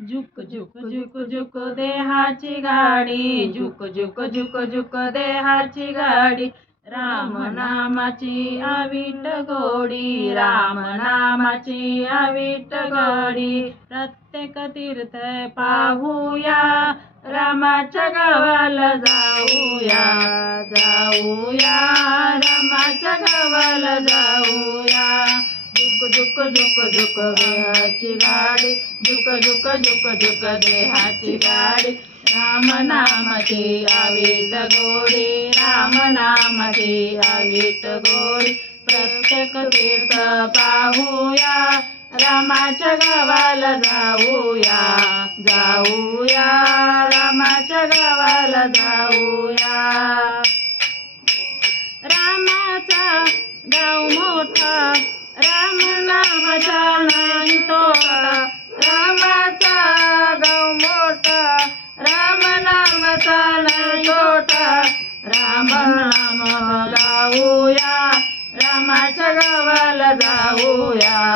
झुक झुक झुक झुक देहाची गाडी, झुक झुक झुक झुक देहाची गाडी. राम नामाची आविट गोडी, राम नामाची आविट गोडी. प्रत्येक तीर्थ पाहूया, रामाच्या गावाला जाऊया, जाऊया रामाच्या गावाला जाऊया. झुक झुक झुक झुक देहाची गाडी, झुक झुक झुक झुक देहाची गाडी. राम नामाची आविट गोडी, राम नामाची आविट गोडी. प्रत्येक तीर्थ पाहूया, रामाच्या गावाला जाऊया, जाऊया रामाच्या गावाला जाऊया. रामाचा गाव मोठा, राम नामाचा नाही तोटा. रामाचा गाव मोठा, राम नामाचा नाही तोटा. राम नाम गाऊया, रामाच्या गावाला जाऊया,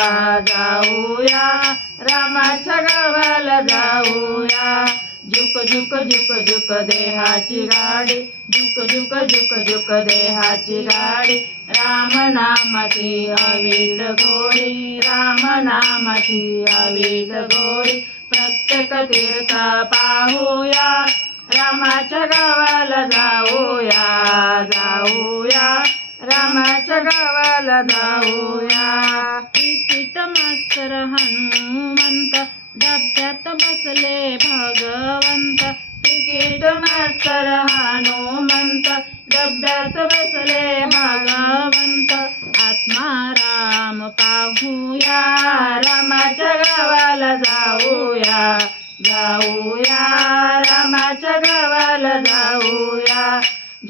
जाऊया रामाच्या गावाला जाऊया. झुक झुक झुक झुक देहाची गाडी, झुक झुक झुक झुक देहाची गाडी. राम नामाची आविट गोडी, राम नामाची आविट गोडी. प्रत्येक तीर्थ पाहूया, रामाच्या गावाला जाऊया, जाऊया रामाच्या गावाला जाऊया. तिकीट मास्तर हनुमंत, डब्यात बसले भगवंत. तिकीट मास्तर हनुमंत, डब्यात बसले भगवंत. आत्माराम पाहूया, रामाच्या गावाला जाऊया, जाऊया रामाच्या गावाला जाऊया.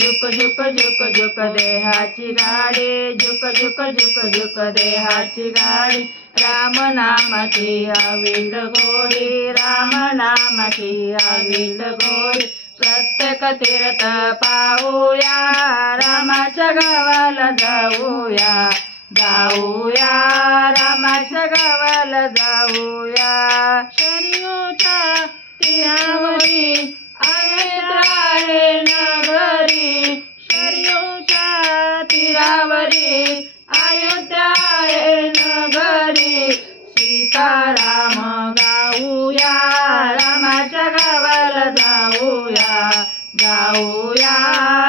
झुक झुक झुक झुक देहाची गाडी, झुक झुक झुक झुक देहाची गाडी. राम नामाची आविट गोडी, राम नामाची आविट गोडी. प्रत्येक तीर्थ पाहूया, रामाच्या गावाला जाऊया, जाऊया रामाच्या गावाला जाऊया. शर्योच्या तीरावरी आहे नगरी, शर्योच्या तीरावरी अयोध्या आहे नगरी. सीताराम गाऊया, रामाच्या गावाला जाऊया, जाऊया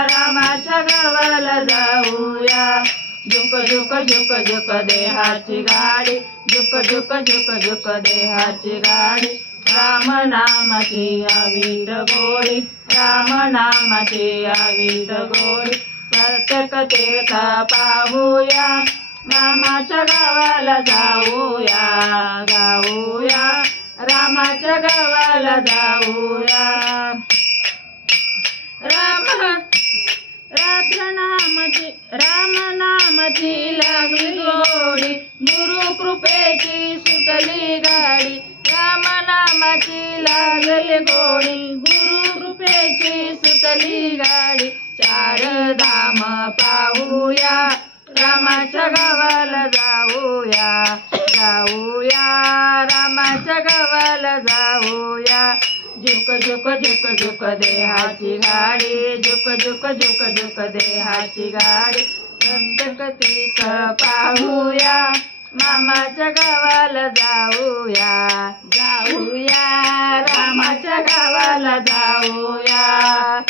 रामाच्या गावाला जाऊया. झुक झुक झुक झुक देहाची गाडी, झुक झुक झुक झुक देहाची गाडी. राम नामाची आविट गोडी, राम नामाची आविट गोडी. प्रत्येक तीर्थ पाहूया, रामाच्या गावाला जाऊया, जाऊया रामाच्या गावाला जाऊया. राम नामाची लागली गोडी, गुरु कृपेची सुटली गाडी. राम नामाची लागली गोडी, गुरु कृपेची सुटली गाडी. चार धाम पाहूया, रामाच्या गावाला जाऊया, जाऊया रामाच्या गावाला जाऊया. झुक झुक झुक झुक देहाची गाडी, झुक झुक झुक झुक देहाची गाडी. प्रत्येक तीर्थ पाहूया, रामाच्या गावाला जाऊया, जाऊया रामाच्या गावाला जाऊया.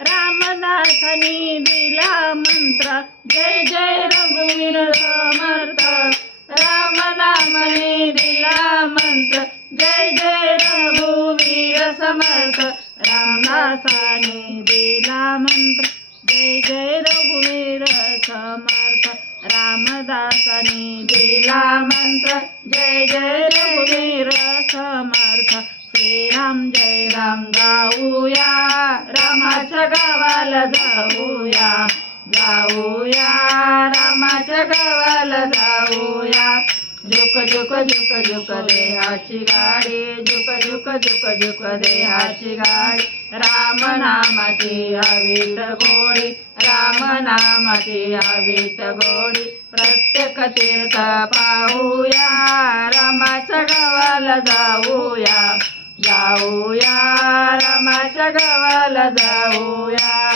रामदासानी दिला मंत्र, जय जय रघुवीर समर्थ. रामदासानी दिला मंत्र, जय जय रघुवीर समर्थ. रामदासानी दिला मंत्र, जय जय रघुवीर समर्थ. रामदासानी दिला मंत्र, जय जय रघुवीर समर्थ. श्रीराम जय राम गाऊया, रामाच्या गावाला जाऊया, जाऊया रामाच्या गावाला जाऊया. झुक झुक झुक झुक देहाची गाडी, झुक झुक झुक झुक देहाची गाडी. राम नामाची आविट गोडी, राम नामाची आविट गोडी. प्रत्येक तीर्थ पाहूया, रामाच्या गावाला गावाला जाऊया, जाऊया रामाच्या गावाला जाऊया,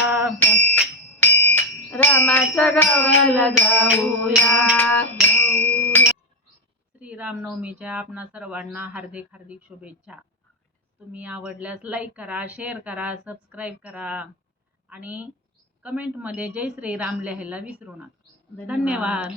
रामाच्या गावाला जाऊया, जाऊया. श्रीरामनवमीच्या आपणा सर्वांना हार्दिक हार्दिक शुभेच्छा. तुम्ही आवडल्यास लाईक करा, शेअर करा, सबस्क्राईब करा आणि कमेंटमध्ये जय श्रीराम लिहायला विसरू नका. धन्यवाद.